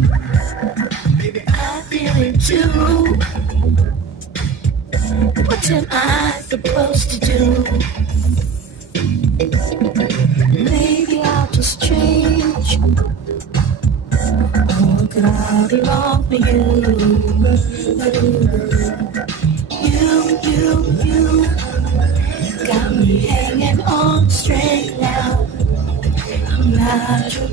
Baby, I really do. What am I supposed to do? Maybe I'll just change. Or could I be wrong for you? You got me hanging on straight now. I'm not your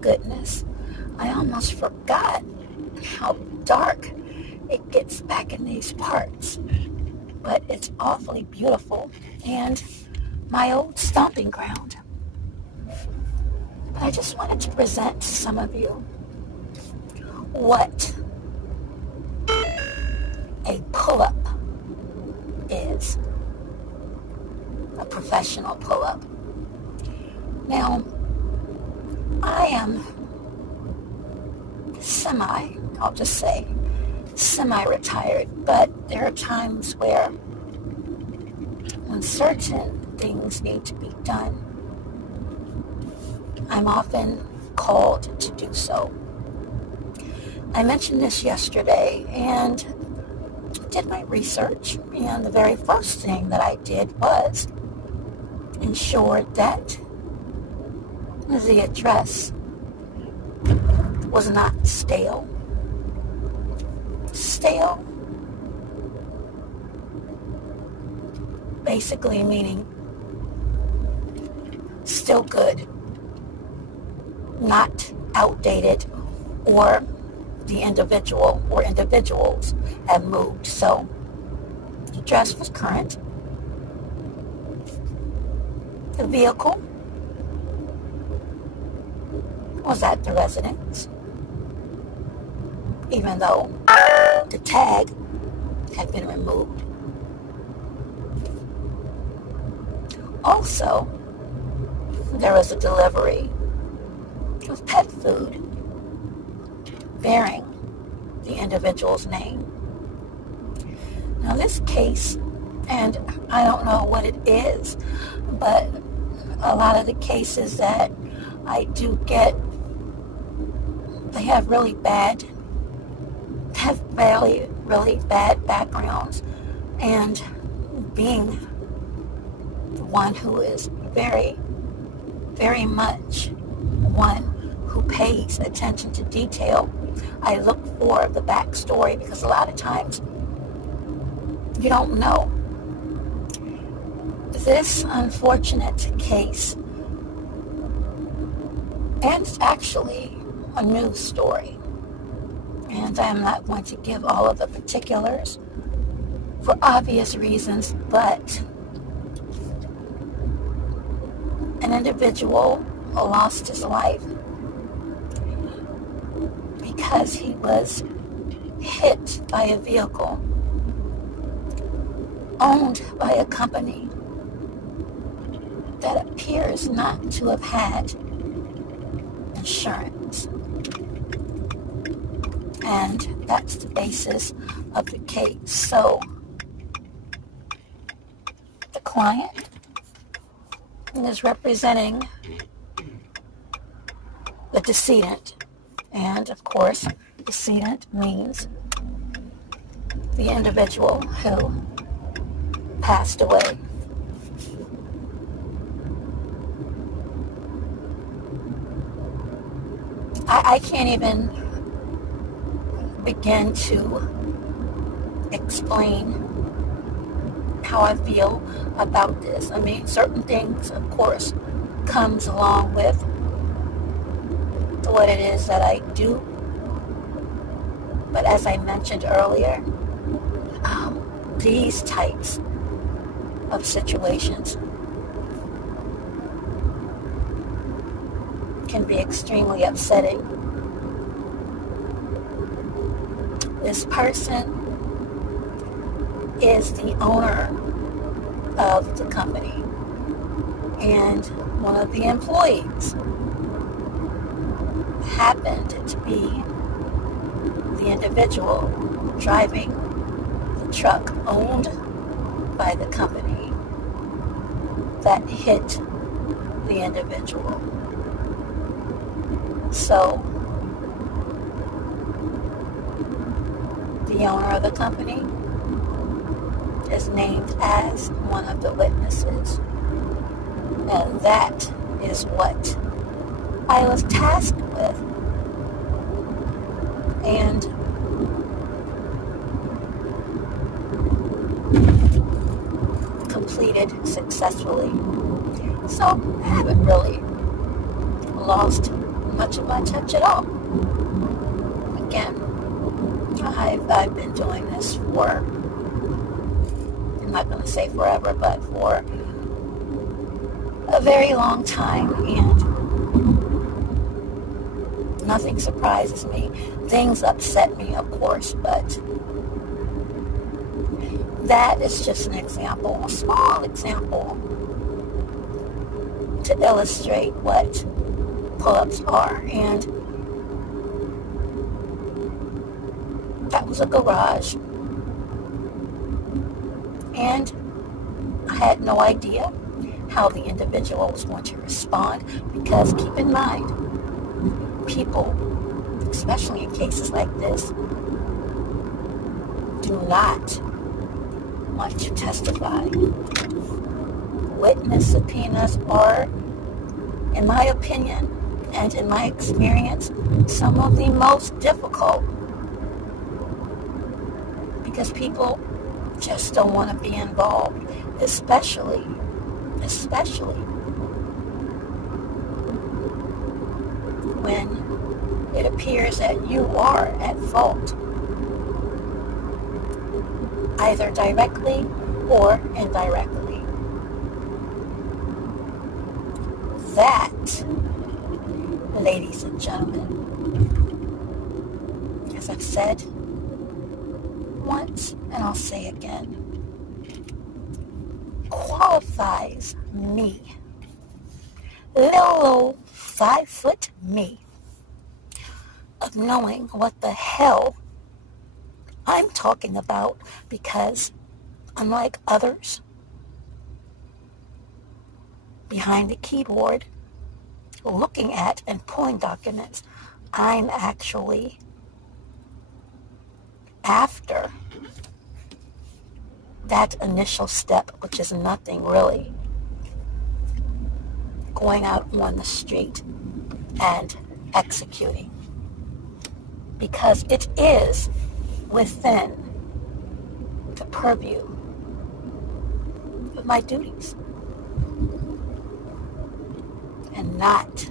goodness. I almost forgot how dark it gets back in these parts. But it's awfully beautiful and my old stomping ground. But I just wanted to present to some of you what a pull-up is. A professional pull-up. Now, I am semi-retired, but there are times where when certain things need to be done, I'm often called to do so. I mentioned this yesterday and did my research, and the very first thing that I did was ensure that the address was not stale. Stale basically meaning still good, not outdated, or the individual or individuals have moved. So the address was current. The vehicle was at the residence, even though the tag had been removed. Also, there was a delivery of pet food bearing the individual's name. Now this case, and I don't know what it is, but a lot of the cases that I do get, they have really bad backgrounds, and being the one who is very, very much one who pays attention to detail, I look for the backstory, because a lot of times you don't know. This unfortunate case, and it's actually a news story, and I'm not going to give all of the particulars for obvious reasons, but an individual lost his life because he was hit by a vehicle owned by a company that appears not to have had insurance. And that's the basis of the case. So the client is representing the decedent. And of course, decedent means the individual who passed away. I can't even begin to explain how I feel about this. I mean, certain things, of course, comes along with what it is that I do. But as I mentioned earlier, these types of situations can be extremely upsetting. This person is the owner of the company, and one of the employees happened to be the individual driving the truck owned by the company that hit the individual. So the owner of the company is named as one of the witnesses. And that is what I was tasked with and completed successfully. So I haven't really lost much of my touch at all. Again, I've been doing this for, I'm not going to say forever, but for a very long time, and nothing surprises me. Things upset me, of course, but that is just an example, a small example, to illustrate what pull-ups are. And that was a garage, and I had no idea how the individual was going to respond, because keep in mind, people, especially in cases like this, do not want to testify. Witness subpoenas are, in my opinion and in my experience, some of the most difficult, because people just don't want to be involved, especially when it appears that you are at fault, either directly or indirectly. That, ladies and gentlemen, as I've said once and I'll say again, qualifies me, little old 5-foot me, of knowing what the hell I'm talking about, because unlike others behind the keyboard looking at and pulling documents, I'm actually after that initial step, which is nothing really, going out on the street and executing, because it is within the purview of my duties and not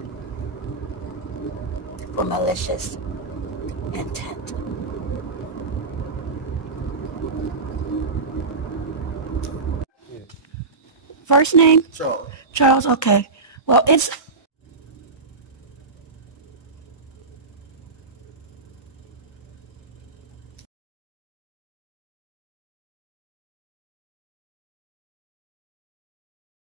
for malicious intent. First name? Charles. Charles, okay. Well, it's